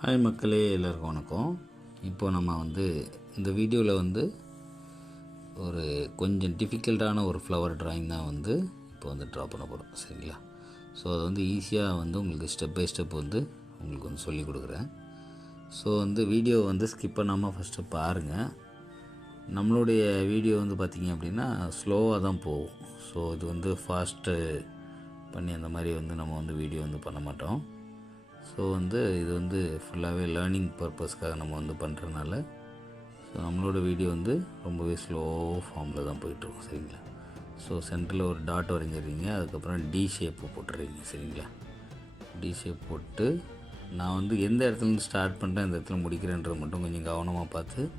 Hi மக்களே, எல்லாருக்கும் வணக்கம். இப்போ நம்ம இந்த வீடியோவில் ஒரு கொஞ்சம் டிஃபிகல்ட்டான ஒரு ஃப்ளவர் ட்ராயிங் தான் இப்போ ட்ரா பண்ண போகிறோம். சரிங்களா? ஸோ அது ஈஸியாக உங்களுக்கு ஸ்டெப் பை ஸ்டெப் உங்களுக்கு சொல்லிக் கொடுக்குறேன். ஸோ வீடியோ ஸ்கிப் பண்ணாமல் ஃபஸ்ட்டு பாருங்கள். நம்மளுடைய வீடியோ பார்த்திங்க அப்படின்னா ஸ்லோவாக தான் போகும். ஸோ இது ஃபாஸ்ட்டு பண்ணி அந்த மாதிரி நம்ம வீடியோ பண்ண மாட்டோம். ஸோ இது ஃபுல்லாகவே லேர்னிங் பர்பஸ்க்காக நம்ம பண்ணுறதுனால ஸோ நம்மளோட வீடியோ ரொம்பவே ஸ்லோ ஃபார்மில் தான் போயிட்டுருக்கும். சரிங்களா? ஸோ சென்டரில் ஒரு டாட் வரைஞ்சிடுறீங்க, அதுக்கப்புறம் டி ஷேப்பு போட்டுடுறீங்க. சரிங்களா? டி ஷேப் போட்டு நான் எந்த இடத்துலேருந்து ஸ்டார்ட் பண்ணுறேன், அந்த இடத்துல முடிக்கிறேன்றது மட்டும் கொஞ்சம் கவனமாக பார்த்து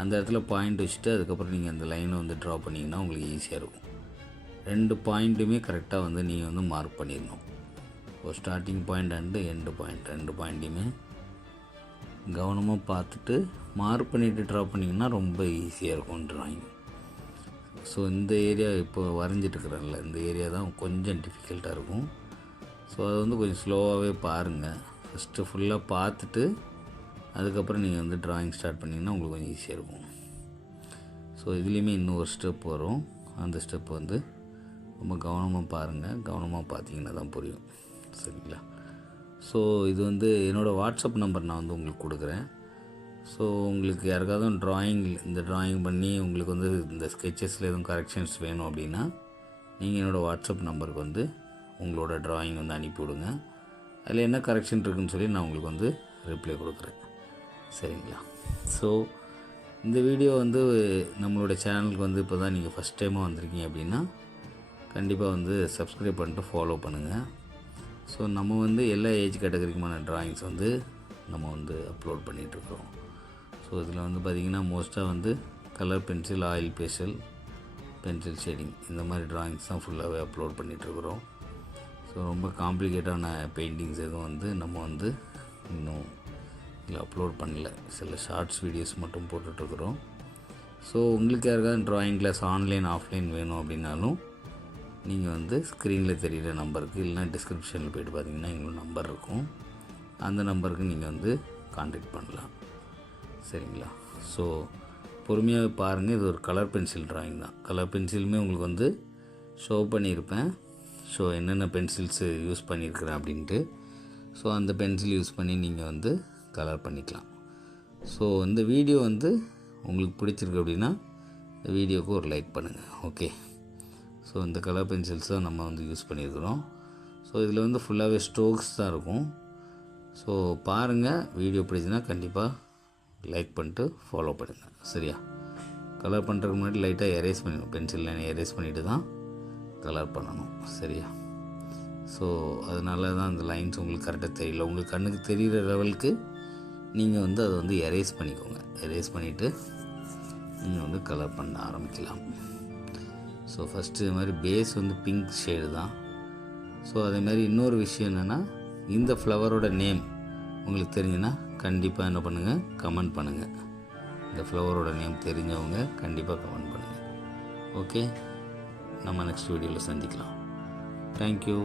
அந்த இடத்துல பாயிண்ட் வச்சுட்டு அதுக்கப்புறம் நீங்கள் அந்த லைனை ட்ரா பண்ணிங்கன்னா உங்களுக்கு ஈஸியாக இருக்கும். 2 பாயிண்ட்டுமே கரெக்டாக நீங்கள் மார்க் பண்ணிடணும். இப்போ starting point and end point 2 பாயிண்ட்டையுமே கவனமாக பார்த்துட்டு மார்க் பண்ணிவிட்டு ட்ரா பண்ணிங்கன்னா ரொம்ப ஈஸியாக இருக்கும் ட்ராயிங். ஸோ இந்த ஏரியா இப்போ வரைஞ்சிட்ருக்குறேன்ல, இந்த ஏரியா தான் கொஞ்சம் டிஃபிகல்ட்டாக இருக்கும். ஸோ அது கொஞ்சம் ஸ்லோவாகவே பாருங்கள். ஃபஸ்ட்டு ஃபுல்லாக பார்த்துட்டு அதுக்கப்புறம் நீங்கள் ட்ராயிங் ஸ்டார்ட் பண்ணிங்கன்னா உங்களுக்கு கொஞ்சம் ஈஸியாக இருக்கும். ஸோ இதுலேயுமே இன்னும் ஒரு ஸ்டெப் வரும். அந்த ஸ்டெப் ரொம்ப கவனமாக பாருங்கள். கவனமாக பார்த்தீங்கன்னா தான் புரியும். சரிங்களா? ஸோ இது என்னோடய வாட்ஸ்அப் நம்பர் நான் உங்களுக்கு கொடுக்குறேன். ஸோ உங்களுக்கு யாருக்காவது ட்ராயிங் பண்ணி உங்களுக்கு இந்த ஸ்கெச்சஸில் எதுவும் கரெக்ஷன்ஸ் வேணும் அப்படின்னா நீங்கள் என்னோடய வாட்ஸ்அப் நம்பருக்கு உங்களோட ட்ராயிங் அனுப்பிவிடுங்க. அதில் என்ன கரெக்ஷன் இருக்குதுன்னு சொல்லி நான் உங்களுக்கு ரிப்ளை கொடுக்குறேன். சரிங்களா? ஸோ இந்த வீடியோ நம்மளோட சேனலுக்கு இப்போ தான் நீங்கள் ஃபஸ்ட் டைமாக வந்திருக்கீங்க அப்படின்னா கண்டிப்பாக சப்ஸ்கிரைப் பண்ணிட்டு ஃபாலோ பண்ணுங்கள். ஸோ நம்ம எல்லா ஏஜ் கேட்டகரிக்குமான ட்ராயிங்ஸ் நம்ம அப்லோட் பண்ணிகிட்ருக்குறோம். ஸோ இதில் பார்த்திங்கன்னா மோஸ்ட்டாக colour pencil, oil pastel, pencil shading இந்த மாதிரி ட்ராயிங்ஸ் தான் ஃபுல்லாகவே அப்லோட் பண்ணிகிட்ருக்குறோம். ஸோ ரொம்ப காம்ப்ளிகேட்டான பெயிண்டிங்ஸ் எதுவும் நம்ம இன்னும் இதில் அப்லோட் பண்ணல. சில ஷார்ட்ஸ் வீடியோஸ் மட்டும் போட்டுட்ருக்குறோம். ஸோ உங்களுக்கு யாருக்காவது ட்ராயிங் கிளாஸ் ஆன்லைன் ஆஃப்லைன் வேணும் அப்படின்னாலும் நீங்கள் ஸ்க்ரீனில் தெரிகிற நம்பருக்கு இல்லைனா டிஸ்கிரிப்ஷனில் போய்ட்டு பார்த்தீங்கன்னா எங்களோட நம்பர் இருக்கும். அந்த நம்பருக்கு நீங்கள் கான்டாக்ட் பண்ணலாம். சரிங்களா? ஸோ பொறுமையாக பாருங்கள். இது ஒரு கலர் பென்சில் ட்ராயிங் தான். கலர் பென்சிலுமே உங்களுக்கு ஷோ பண்ணியிருப்பேன். ஸோ என்னென்ன பென்சில்ஸு யூஸ் பண்ணியிருக்கிறேன் அப்படின்ட்டு. ஸோ அந்த பென்சில் யூஸ் பண்ணி நீங்கள் கலர் பண்ணிக்கலாம். ஸோ இந்த வீடியோ உங்களுக்கு பிடிச்சிருக்கு அப்படின்னா இந்த வீடியோவுக்கு ஒரு லைக் பண்ணுங்கள். ஓகே. ஸோ இந்த கலர் பென்சில்ஸ் தான் நம்ம யூஸ் பண்ணியிருக்கிறோம். ஸோ இதில் ஃபுல்லாகவே ஸ்ட்ரோக்ஸ் தான் இருக்கும். ஸோ பாருங்கள். வீடியோ பிடிச்சுன்னா கண்டிப்பாக லைக் பண்ணிட்டு ஃபாலோ பண்ணுங்கள். சரியா? கலர் பண்ணுறதுக்கு முன்னாடி லைட்டாக எரேஸ் பண்ணிடணும். பென்சில் லைனை எரேஸ் பண்ணிவிட்டு தான் கலர் பண்ணணும். சரியா? ஸோ அதனால தான் அந்த லைன்ஸ் உங்களுக்கு கரெக்டாக தெரியல. உங்களுக்கு கண்ணுக்கு தெரிகிற லெவலுக்கு நீங்கள் அதை எரேஸ் பண்ணிக்கோங்க. எரேஸ் பண்ணிவிட்டு நீங்கள் கலர் பண்ண ஆரம்பிக்கலாம். ஸோ ஃபஸ்ட்டு இது மாதிரி பேஸ் பிங்க் ஷேடு தான். ஸோ அதேமாதிரி இன்னொரு விஷயம் என்னென்னா, இந்த ஃப்ளவரோட நேம் உங்களுக்கு தெரிஞ்சுன்னா கண்டிப்பாக என்ன பண்ணுங்கள், கமெண்ட் பண்ணுங்கள். இந்த ஃப்ளவரோட நேம் தெரிஞ்சவங்க கண்டிப்பாக கமெண்ட் பண்ணுங்கள். ஓகே. நம்ம நெக்ஸ்ட் வீடியோவில் சந்திக்கலாம். தேங்க்யூ.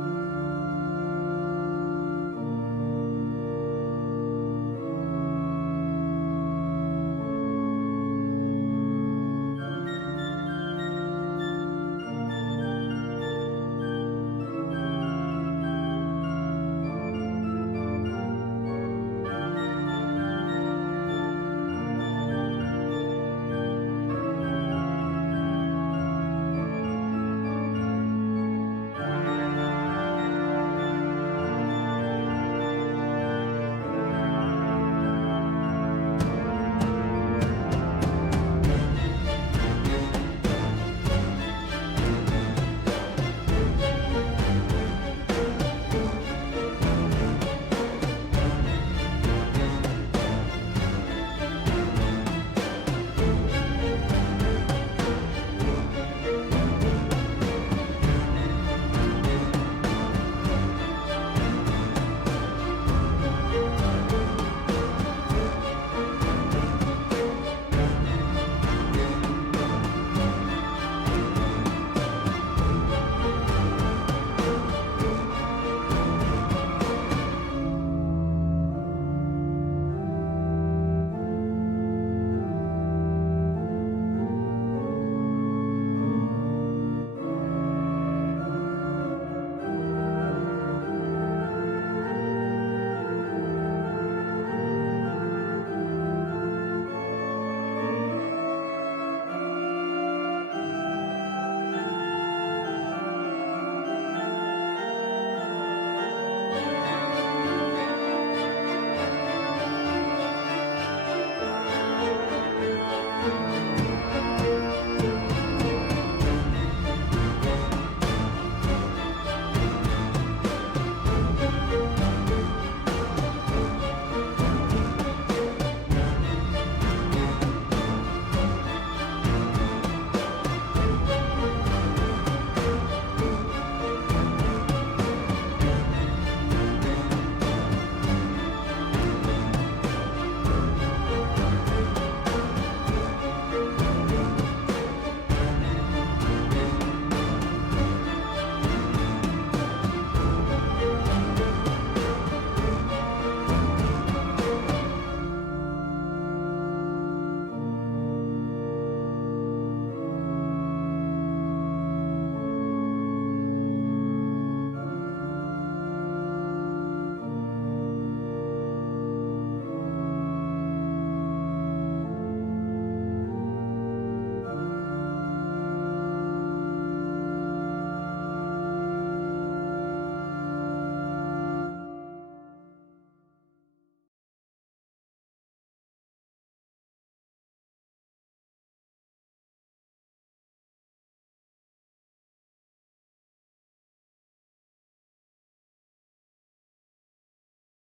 you.